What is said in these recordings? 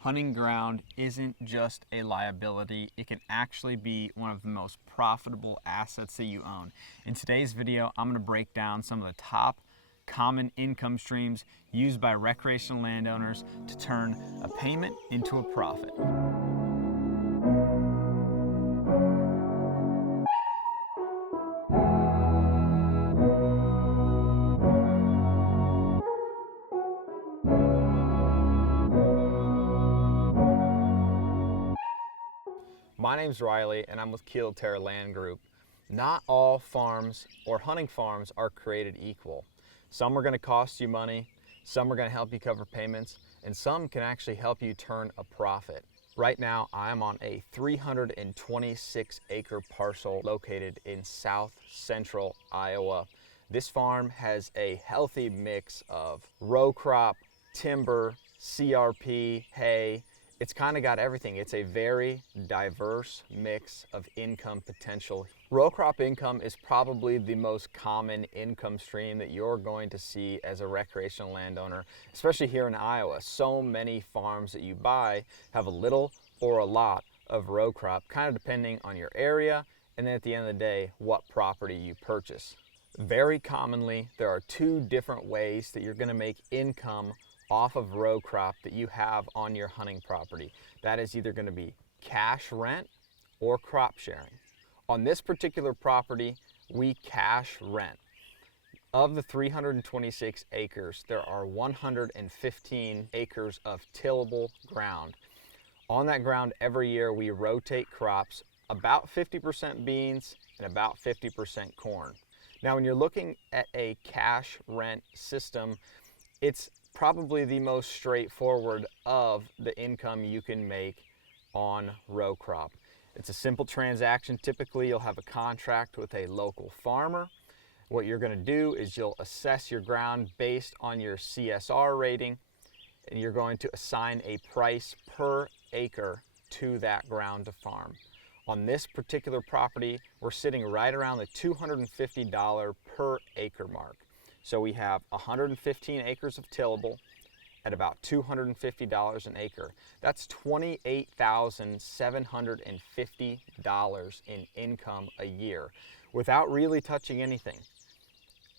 hunting ground isn't just a liability, it can actually be one of the most profitable assets that you own. In today's video, I'm going to break down some of the top common income streams used by recreational landowners to turn a payment into a profit. My name's Riley and I'm with KILOTERRA.Land Group. Not all farms or hunting farms are created equal. Some are going to cost you money, some are going to help you cover payments, and some can actually help you turn a profit. Right now I'm on a 326 acre parcel located in south central Iowa. This farm has a healthy mix of row crop, timber, CRP, hay. It's kind of got everything. It's a very diverse mix of income potential. Row crop income is probably the most common income stream that you're going to see as a recreational landowner, especially here in Iowa. So many farms that you buy have a little or a lot of row crop, kind of depending on your area, and then at the end of the day, what property you purchase. Very commonly, there are two different ways that you're going to make income off of row crop that you have on your hunting property. That is either going to be cash rent or crop sharing. On this particular property, we cash rent. Of the 326 acres, there are 115 acres of tillable ground. On that ground, every year we rotate crops, about 50% beans and about 50% corn. Now, when you're looking at a cash rent system, it's probably the most straightforward of the income you can make on row crop. It's a simple transaction. Typically, you'll have a contract with a local farmer. What you're going to do is you'll assess your ground based on your CSR rating, and you're going to assign a price per acre to that ground to farm. On this particular property, we're sitting right around the $250 per acre mark. So we have 115 acres of tillable at about $250 an acre. That's $28,750 in income a year without really touching anything.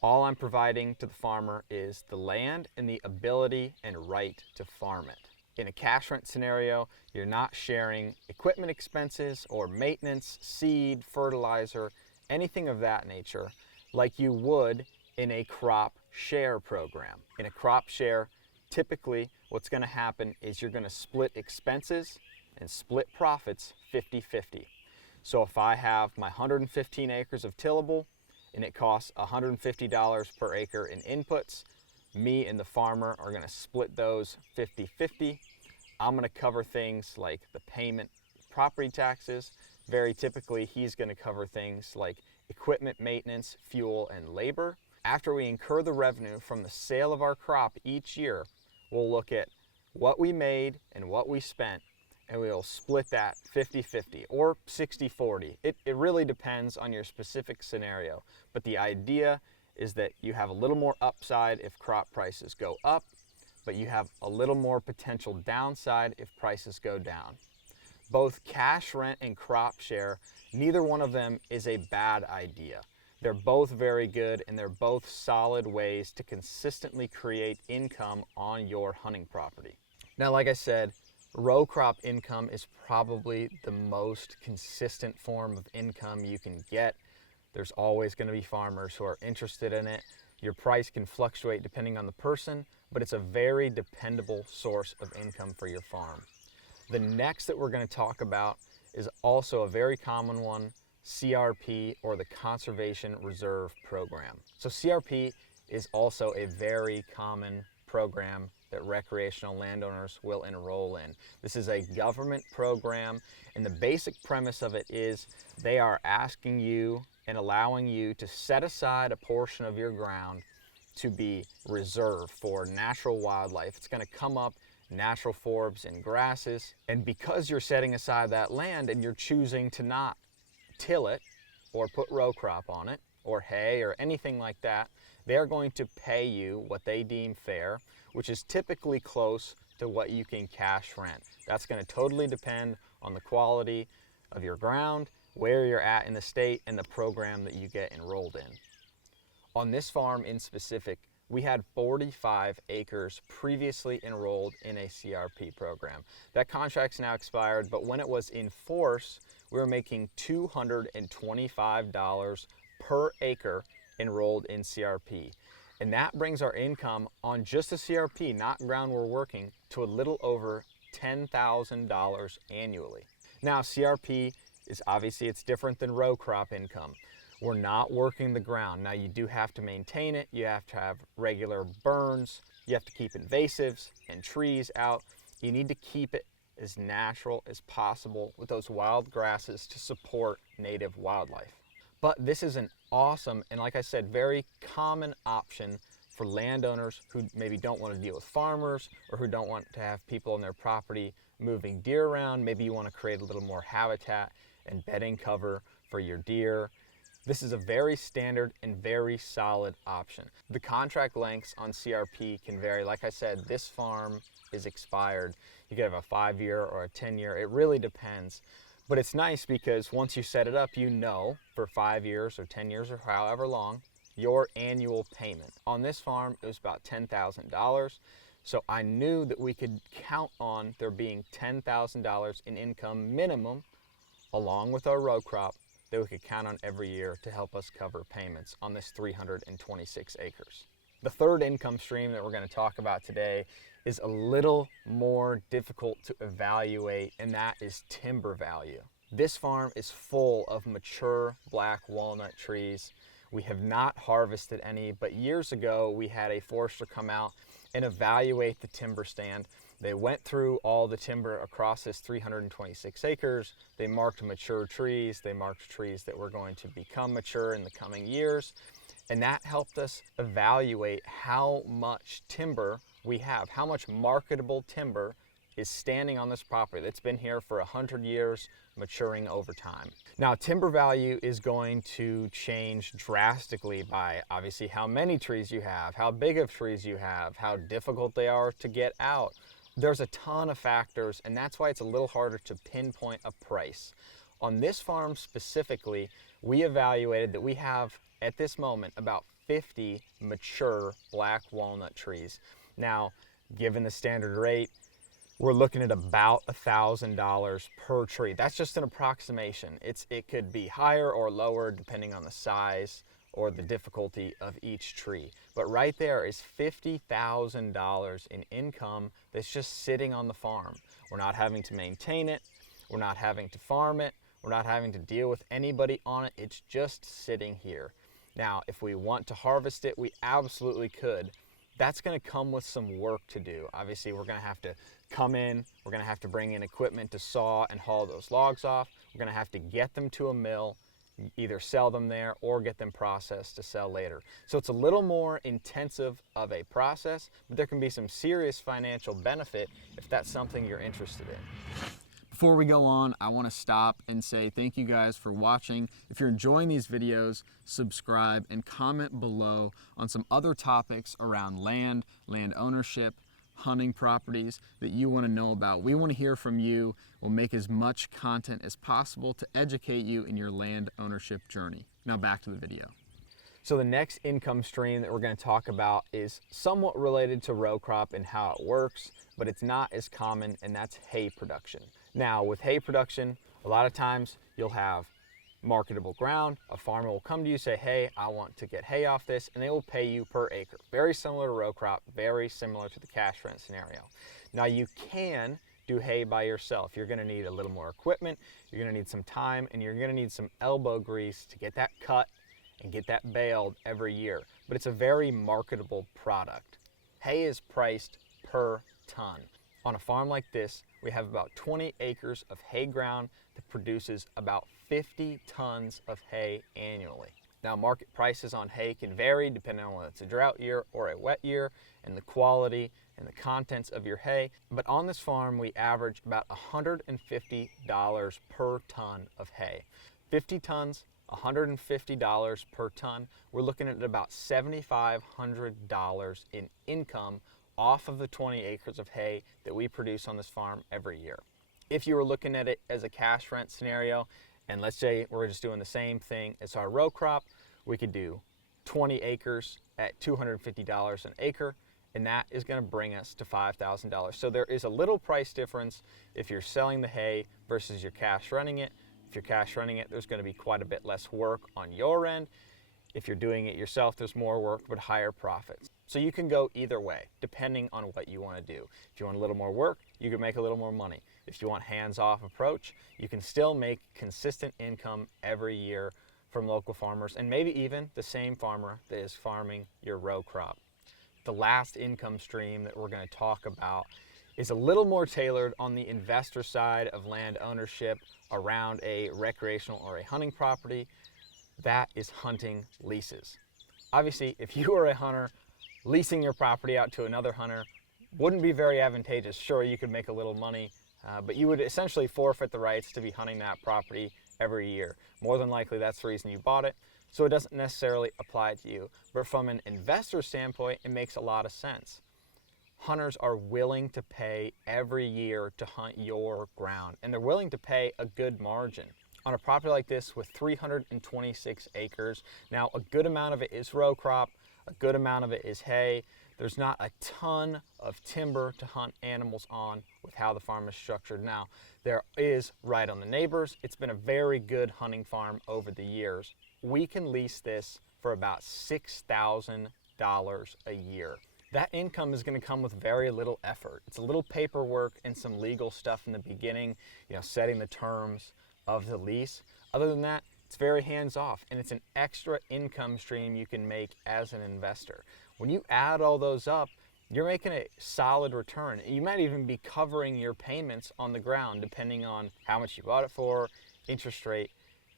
All I'm providing to the farmer is the land and the ability and right to farm it. In a cash rent scenario, you're not sharing equipment expenses or maintenance, seed, fertilizer, anything of that nature like you would in a crop share program. In a crop share, typically what's going to happen is you're going to split expenses and split profits 50-50. So if I have my 115 acres of tillable and it costs $150 per acre in inputs, me and the farmer are going to split those 50-50. I'm going to cover things like the payment, property taxes. Very typically, he's going to cover things like equipment maintenance, fuel, and labor. After we incur the revenue from the sale of our crop each year, we'll look at what we made and what we spent, and we'll split that 50-50 or 60-40. It really depends on your specific scenario, but the idea is that you have a little more upside if crop prices go up, but you have a little more potential downside if prices go down. Both cash rent and crop share, neither one of them is a bad idea. They're both very good and they're both solid ways to consistently create income on your hunting property. Now, like I said, row crop income is probably the most consistent form of income you can get. There's always going to be farmers who are interested in it. Your price can fluctuate depending on the person, but it's a very dependable source of income for your farm. The next that we're going to talk about is also a very common one, CRP, or the Conservation Reserve Program. So CRP is also a very common program that recreational landowners will enroll in. This is a government program, and the basic premise of it is they are asking you and allowing you to set aside a portion of your ground to be reserved for natural wildlife. It's going to come up natural forbs and grasses, and because you're setting aside that land and you're choosing to not till it or put row crop on it or hay or anything like that, they're going to pay you what they deem fair, which is typically close to what you can cash rent. That's going to totally depend on the quality of your ground, where you're at in the state, and the program that you get enrolled in. On this farm in specific, we had 45 acres previously enrolled in a CRP program. That contract's now expired, but when it was in force, we were making $225 per acre enrolled in CRP. And that brings our income on just the CRP, not ground we're working, to a little over $10,000 annually. Now, CRP is obviously, it's different than row crop income. We're not working the ground. Now, you do have to maintain it. You have to have regular burns. You have to keep invasives and trees out. You need to keep it as natural as possible with those wild grasses to support native wildlife. But this is an awesome, and like I said, very common option for landowners who maybe don't want to deal with farmers, or who don't want to have people on their property moving deer around. Maybe you want to create a little more habitat and bedding cover for your deer. This is a very standard and very solid option. The contract lengths on CRP can vary. Like I said, this farm is expired. You could have a 5-year or a 10-year. It really depends. But it's nice because once you set it up, you know for 5 years or 10 years or however long, your annual payment. On this farm, it was about $10,000. So I knew that we could count on there being $10,000 in income minimum, along with our row crop, that we could count on every year to help us cover payments on this 326 acres. The third income stream that we're going to talk about today is a little more difficult to evaluate, and that is timber value. This farm is full of mature black walnut trees. We have not harvested any, but years ago we had a forester come out and evaluate the timber stand. They went through all the timber across this 326 acres. They marked mature trees. They marked trees that were going to become mature in the coming years. And that helped us evaluate how much timber we have, how much marketable timber is standing on this property that's been here for 100 years, maturing over time. Now, timber value is going to change drastically by obviously how many trees you have, how big of trees you have, how difficult they are to get out. There's a ton of factors, and that's why it's a little harder to pinpoint a price. On this farm specifically, we evaluated that we have, at this moment, about 50 mature black walnut trees. Now, given the standard rate, we're looking at about $1,000 per tree. That's just an approximation. It could be higher or lower depending on the size or the difficulty of each tree. But right there is $50,000 in income that's just sitting on the farm. We're not having to maintain it. We're not having to farm it. We're not having to deal with anybody on it. It's just sitting here. Now, if we want to harvest it, we absolutely could. That's going to come with some work to do. Obviously, we're going to have to come in. We're going to have to bring in equipment to saw and haul those logs off. We're going to have to get them to a mill, either sell them there or get them processed to sell later. So it's a little more intensive of a process, but there can be some serious financial benefit if that's something you're interested in. Before we go on, I want to stop and say thank you guys for watching. If you're enjoying these videos, subscribe and comment below on some other topics around land ownership, hunting properties that you want to know about. We want to hear from you. We'll make as much content as possible to educate you in your land ownership journey. Now back to the video. So the next income stream that we're going to talk about is somewhat related to row crop and how it works, but it's not as common, and that's hay production. Now, with hay production, a lot of times you'll have marketable ground. A farmer will come to you, say, hey, I want to get hay off this, and they will pay you per acre. Very similar to row crop, very similar to the cash rent scenario. Now, you can do hay by yourself. You're going to need a little more equipment, you're going to need some time, and you're going to need some elbow grease to get that cut and get that baled every year. But it's a very marketable product. Hay is priced per ton. On a farm like this, we have about 20 acres of hay ground that produces about 50 tons of hay annually. Now, market prices on hay can vary depending on whether it's a drought year or a wet year, and the quality and the contents of your hay. But on this farm, we average about $150 per ton of hay. 50 tons, $150 per ton. We're looking at about $7,500 in income off of the 20 acres of hay that we produce on this farm every year. If you were looking at it as a cash rent scenario, and let's say we're just doing the same thing as our row crop, we could do 20 acres at $250 an acre, and that is going to bring us to $5,000. So there is a little price difference if you're selling the hay versus your cash renting it. If you're cash renting it, there's going to be quite a bit less work on your end. If you're doing it yourself, there's more work but higher profits. So you can go either way, depending on what you want to do. If you want a little more work, you can make a little more money. If you want hands-off approach, you can still make consistent income every year from local farmers, and maybe even the same farmer that is farming your row crop. The last income stream that we're going to talk about is a little more tailored on the investor side of land ownership around a recreational or a hunting property. That is hunting leases. Obviously, if you are a hunter, leasing your property out to another hunter wouldn't be very advantageous. Sure, you could make a little money, but you would essentially forfeit the rights to be hunting that property every year. More than likely, that's the reason you bought it, so it doesn't necessarily apply to you. But from an investor standpoint, it makes a lot of sense. Hunters are willing to pay every year to hunt your ground, and they're willing to pay a good margin. On a property like this with 326 acres, now a good amount of it is row crop, a good amount of it is hay. There's not a ton of timber to hunt animals on with how the farm is structured. Now, there is right on the neighbors. It's been a very good hunting farm over the years. We can lease this for about $6,000 a year. That income is going to come with very little effort. It's a little paperwork and some legal stuff in the beginning, setting the terms of the lease. Other than that, it's very hands-off, and it's an extra income stream you can make as an investor. When you add all those up, you're making a solid return. You might even be covering your payments on the ground, depending on how much you bought it for, interest rate,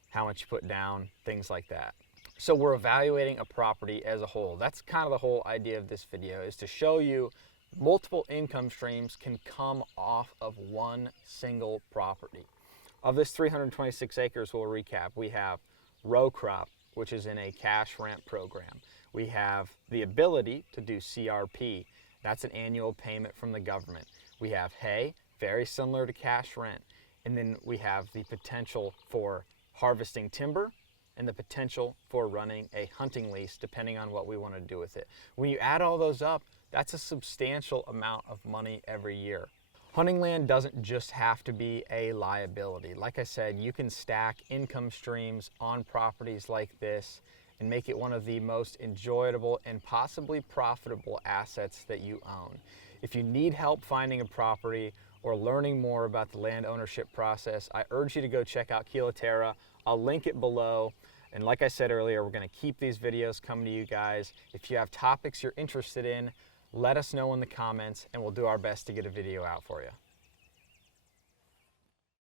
how much you put down, things like that. So we're evaluating a property as a whole. That's kind of the whole idea of this video, is to show you multiple income streams can come off of one single property. Of this 326 acres, we'll recap. We have row crop, which is in a cash rent program. We have the ability to do CRP. That's an annual payment from the government. We have hay, very similar to cash rent. And then we have the potential for harvesting timber and the potential for running a hunting lease, depending on what we want to do with it. When you add all those up, that's a substantial amount of money every year. Hunting land doesn't just have to be a liability. Like I said, you can stack income streams on properties like this and make it one of the most enjoyable and possibly profitable assets that you own. If you need help finding a property or learning more about the land ownership process, I urge you to go check out KILOTERRA. I'll link it below. And like I said earlier, we're going to keep these videos coming to you guys. If you have topics you're interested in, let us know in the comments, and we'll do our best to get a video out for you.